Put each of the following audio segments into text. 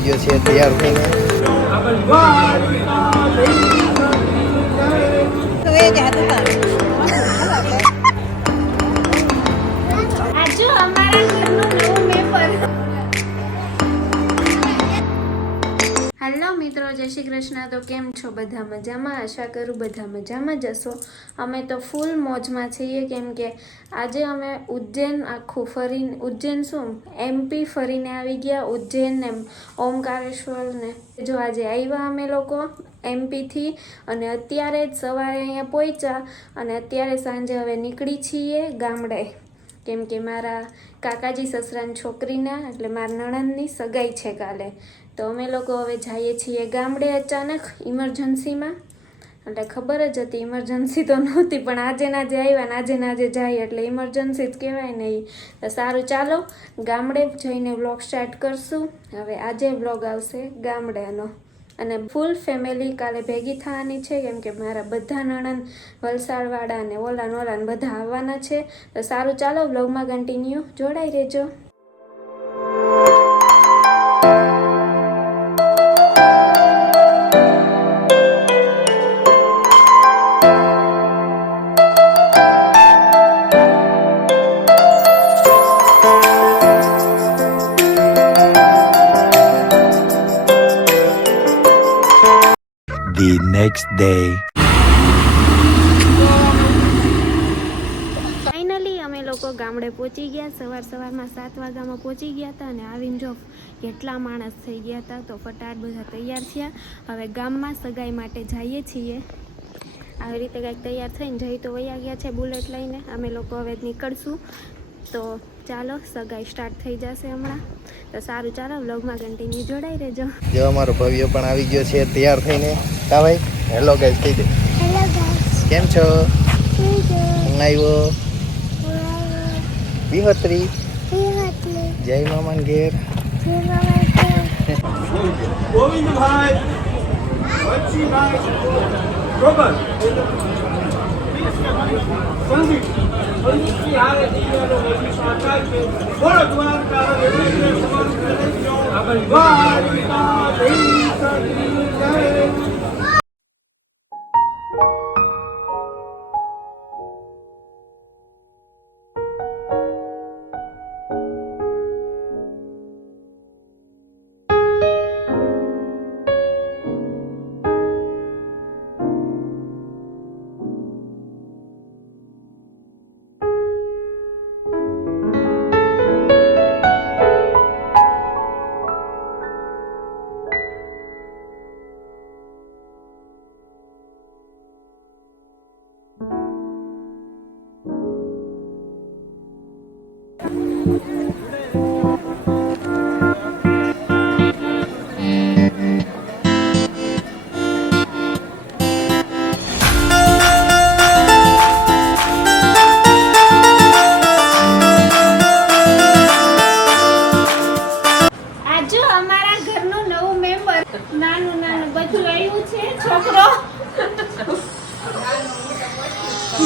આવી ગયો છે તૈયાર થઈને. હેલો મિત્રો, જય શ્રી કૃષ્ણ. તો કેમ છો? બધા મજામાં? આશા કરું બધા મજામાં જ હશો. અમે તો ફૂલ મોજમાં છીએ, કેમ કે આજે અમે ઉજ્જૈન આખું ફરીને, ઉજ્જૈન શું MP ફરીને આવી ગયા. ઉજ્જૈન ને ઓમકારેશ્વર ને જો આજે આવ્યા અમે લોકો MP થી, અને અત્યારે જ સવારે અહીંયા પહોંચ્યા અને અત્યારે સાંજે હવે નીકળી છીએ ગામડે, કેમ કે મારા કાકાજી સસરાની છોકરીના એટલે મારા નણંદની સગાઈ છે કાલે. તો અમે લોકો હવે જઈએ છીએ ગામડે અચાનક ઇમરજન્સીમાં. એટલે ખબર જ હતી ઇમરજન્સી તો નહોતી, પણ આજે ના જે આવ્યા ને આજે ના જે જાય એટલે ઇમરજન્સી જ કહેવાય ને. તો સારું, ચાલો ગામડે જઈને વ્લોગ સ્ટાર્ટ કરશું. હવે આજે વ્લોગ આવશે ગામડેનો, અને ફૂલ ફેમિલી કાલે ભેગી થવાની છે, કેમ કે મારા બધા નણંદ વલસાડવાળા ને ઓલા બધા આવવાના છે. તો સારું, ચાલો વ્લોગમાં કન્ટિન્યુ જોડાઈ રહેજો. The next day. ફાઇનલી અમે લોકો ગામડે પહોંચી ગયા. સવારમાં 7 વાગ્યામાં પહોંચી ગયા હતા, અને આવીને જો કેટલા માણસ થઈ ગયા હતા. તો ફટાફટ બધા તૈયાર થયા. હવે ગામમાં સગાઈ માટે જઈએ છીએ. આવી રીતે કંઈક તૈયાર થઈને જઈ તો વયા ગયા છે બુલેટ લઈને. અમે લોકો હવે નીકળશું. તો ચાલો, સગાઈ સ્ટાર્ટ થઈ જશે હમણાં. તો સારું, ચાલો વ્લોગમાં કન્ટિન્યુ જોડાઈ રહેજો. જો અમારો ભવ્ય પણ આવી ગયો છે તૈયાર થઈને. કા ભાઈ, હેલો ગાઈસ કહી દે. હેલો ગાઈસ, કેમ છો? ઠીક છે. હું આવ્યો વિહત્રી. જય મામાન ઘેર. ગોવિંદભાઈ વચ્ચીભાઈ રોબર સંગીત અનુષ્ઠી હારે દીવાનો વધી સાચા છે. બોલો દ્વારકા રેડી સમાન કરી જો દ્વારકા દેવી સતી જય.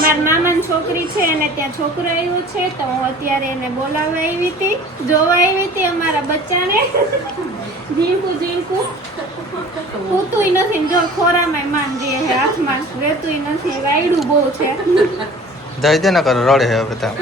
મારા મામાની છોકરી છે, અને ત્યાં છોકરો આવ્યો છે. તો હું અત્યારે એને બોલાવવા આવી હતી, જોવા આવી હતી અમારા બચ્ચાને. ઝીણકું પૂતુંય નથી, જો ખોરામાં માન દે છે, હાથમાં રહેતુંય નથી, વાયડું બહુ છે. જઈ દે ના કરો, રડે હે હવે તા.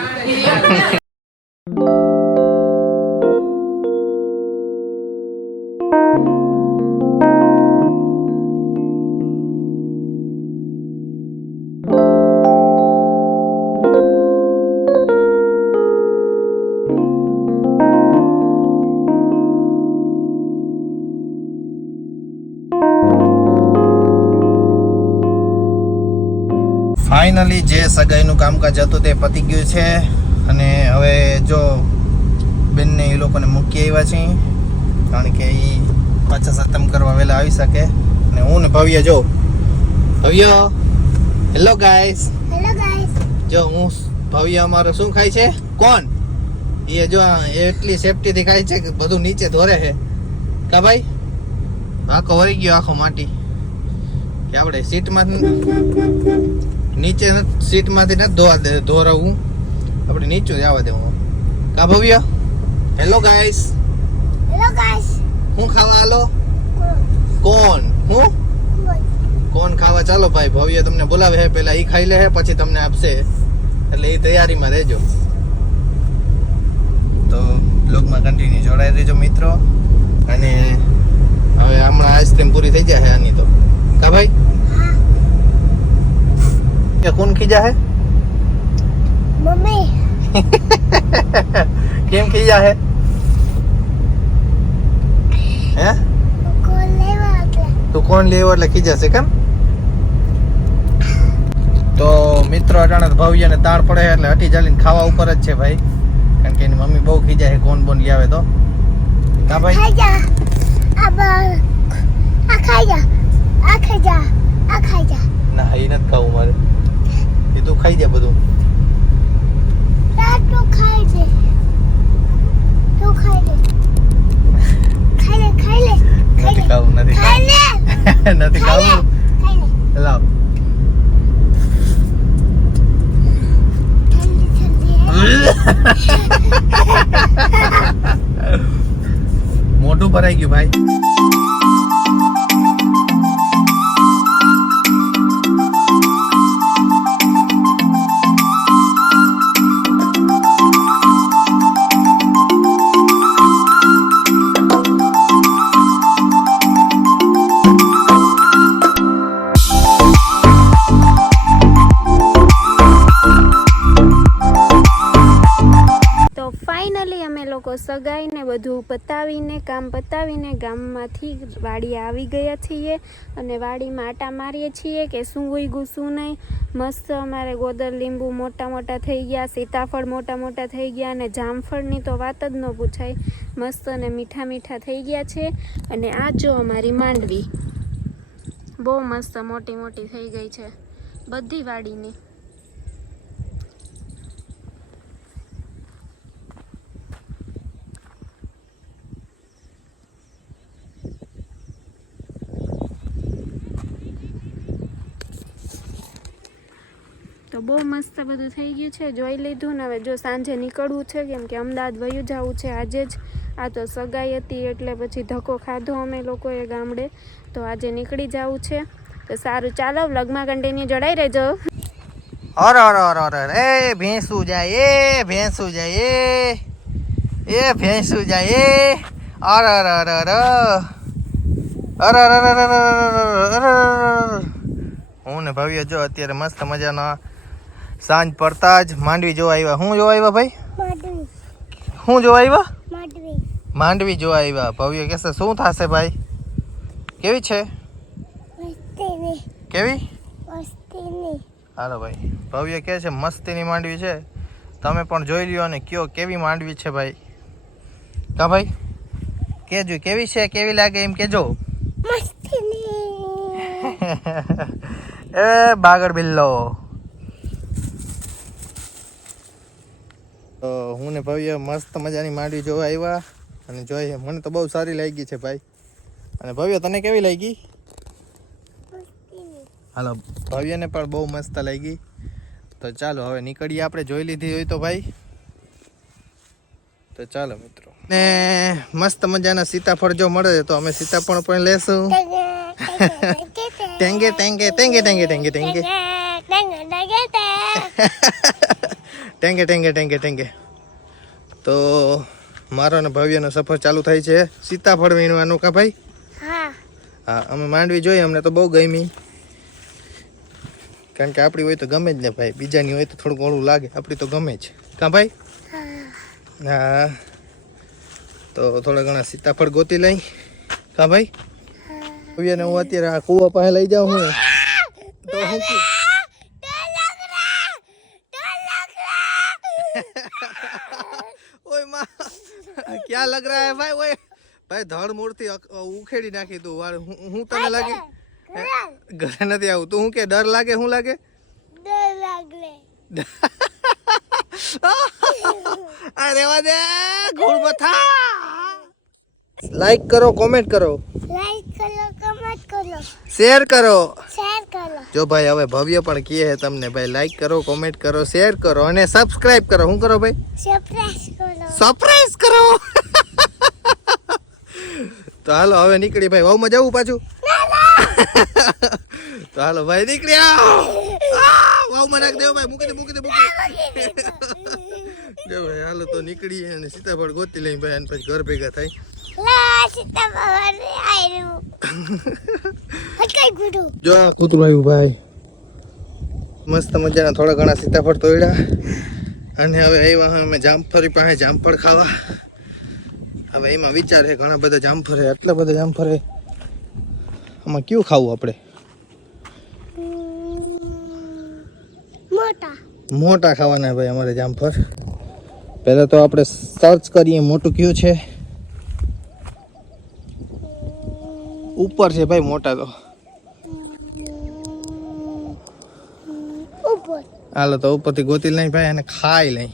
ફાઇનલી જે સગાઈનું કામકાજ હતું તે પતી ગયું છે, અને હવે જો બેનને એ લોકોને મૂકી આવ્યા છીએ, કારણ કે એ પાછા સત્તમ કરવા વહેલા આવી શકે. અને હું ને ભવ્ય, જો ભવ્ય, હેલો ગાઈસ. જો હું ભવ્ય અમારો શું ખાય છે, કોણ એ જો એટલી સેફટીથી ખાય છે કે બધું નીચે ધોરે છે. કા ભાઈ, આખો વળી ગયો, આખો માટી કે આપણે સીટમાં નીચે સીટમાંથી નથી ધોરાવું, આપણે નીચું જવા દેવું. કા ભવ્ય, હેલો ગાઈસ. હું ખાવા હાલો કોણ હું કોણ ખાવા ચાલો ભાઈ ભવ્ય તમને બોલાવે છે પેલા ઈ ખાઈ લે છે પછી તમને આપશે એટલે એ તૈયારીમાં રહેજો તો બ્લોગમાં કન્ટિન્યુ જોડાઈ રહેજો મિત્રો અને હવે હમણાં આઈસ્ક્રીમ પૂરી થઈ જાય આની તો કા ભાઈ કે કોણ ખીજા હે મમ્મી કેમ ખીજા હે હે કોણ લેવા એટલે તું કોણ લેવો એટલે ખીજાશે કેમ તો મિત્રો અટાણે ભવ્યને તાળ પડે એટલે હટી ચાલીને ખાવા ઉપર જ છે ભાઈ કારણ કે એની મમ્મી બહુ ખીજાય કોણ બોન લઈ આવે તો કા ભાઈ ખાઈ જા આ ખાઈ જા આ ખાઈ જા આ ખાઈ જા ના એ નથી ખાવું મારે એ તું ખાઈ જા બધું તું ખાઈ દે તું ખાઈ દે ખાઈ લે ખાઈ લે નથી ખાવું નથી ખાઈ લે ખાવું નથી ખાવું ખાઈ લે લાવ મોટું ભરાઈ ગયું ભાઈ તો ફાઇનલી અમે લોકો સગાઈને બધું પતાવીને કામ પતાવીને ગામમાંથી વાડી આવી ગયા છીએ અને વાડીમાં આટા મારીએ છીએ કે શું ઉગ્યું શું નહીં મસ્ત અમારે ગોદર લીંબુ મોટા મોટા થઈ ગયા સીતાફળ મોટા મોટા થઈ ગયા અને જામફળની તો વાત જ ન પૂછાય મસ્ત અને મીઠા મીઠા થઈ ગયા છે અને આ જો અમારી માંડવી બહુ મસ્ત મોટી મોટી થઈ ગઈ છે બધી વાડીની તો બહુ મસ્ત બધું થઈ ગયું છે જોઈ લીધું ને હવે જો સાંજે નીકળવું છે કેમ કે અમદાવાદ વયું જવું છે આજે જ આ તો સગાઈ હતી એટલે પછી ધક્કો ખાધો અમે લોકોએ ગામડે તો આજે નીકળી જવું છે તો સારું ચાલો વ્લોગમાં કન્ટિન્યુ જોડાઈ રહેજો અરે અરે અરે અરે એ ભેંસું જાય એ ભેંસું જાય એ ભેંસું જાય એ અરે અરે અરે અરે અરે અરે અરે હું ને ભવ્ય જો અત્યારે મસ્ત મજાના સાંજ પડતા જ માંડવી જોવા આવ્યા હું જોવા આવ્યા ભાઈ માંડવી હું જોવા આવ્યા માંડવી માંડવી જોવા આવ્યા ભવ્ય કહેશે શું થશે ભાઈ કેવી છે મસ્તીની કેવી મસ્તીની હાલો ભાઈ ભવ્ય કહે છે મસ્તીની માંડવી છે તમે પણ જોઈ લ્યો અને કયો કેવી માંડવી છે ભાઈ કા ભાઈ કેજો કેવી છે કેવી લાગે એમ કેજો મસ્તીની એ બાગડ બિલ્લો તો હું ને ભવ્ય મસ્ત મજાની માંડવી જોવા આવ્યા અને જોઈએ મને તો બહુ સારી લાગી છે ભાઈ અને ભવ્ય તને કેવી લાગી મસ્તીની હાલો ભવ્યને પણ બહુ મસ્ત લાગી તો ચાલો હવે નીકળીએ આપણે જોઈ લીધી હોય તો ભાઈ તો ચાલો મિત્રો ને મસ્ત મજાના સીતાફળ જો મળે તો અમે સીતાફળ પણ લેશું ટેંગે ટેંગે ટેંગે ટેંગે ટેંગે ટેંગે ટેંગે ટેંગે ટેંગે ટેંગે તો મારો ને ભવ્યનો સફર ચાલુ થાય છે સીતાફળ વીણવાનું કા ભાઈ હા હા અમે માંડવી જોઈએ અમને તો બહુ ગમી કારણ કે આપણી હોય તો ગમે જ ને ભાઈ બીજાની હોય તો થોડું ઘણું લાગે આપણી તો ગમે જ કા ભાઈ હા તો થોડા ઘણા સીતાફળ ગોતી લઈ કા ભાઈ ભવ્યને હું અત્યારે આ કૂવા પાસે લઈ જાઉં હું તો હું ઓય માં ક્યાં લગ રહા હે ભાઈ ઓય ભાઈ ધડ મૂળથી ઉખેડી નાખી તું હું તને લાગે ઘરે નથી આવું તું હું કે ડર લાગે શું લાગે ડર લાગે અરે વાદે ઘોડ બથા લાઈક કરો કોમેન્ટ કરો લાઈક કરો કમેન્ટ કરો શેર કરો શેર કરો જો ભાઈ હવે ભવ્ય પણ કહે છે તમને ભાઈ લાઈક કરો કોમેન્ટ કરો શેર કરો અને સબસ્ક્રાઇબ કરો શું કરો ભાઈ સરપ્રાઈઝ કરો સરપ્રાઈઝ કરો તો હાલો હવે નીકળી ભાઈ વાવમાં જવું પાછું તો હાલો ભાઈ નીકળ્યા વાવમાં નાખ દેવો ભાઈ મૂકી દે જો ભાઈ હાલો તો નીકળીએ અને સીતાફળ ગોતી લઈ ભાઈ અને પછી ઘર ભેગા થાય જો આ કૂતરું આવ્યું ભાઈ મસ્ત મજાના થોડા ઘણા સીતાફળ તોડ્યા અને હવે આવ્યા અમે જામફળી પાસે જામફળ ખાવા હવે એમાં વિચાર છે ઘણા બધા જામફળ છે આટલા બધા જામફળ છે આમાં કયું ખાવું આપણે મોટા ખાવાના ભાઈ અમારે જામફળ પહેલા તો આપણે સર્ચ કરીએ મોટું કયું છે ઉપર છે ભાઈ મોટા તો હાલો તો ઉપરથી ગોતી લઈ ભાઈ અને ખાઈ લઈ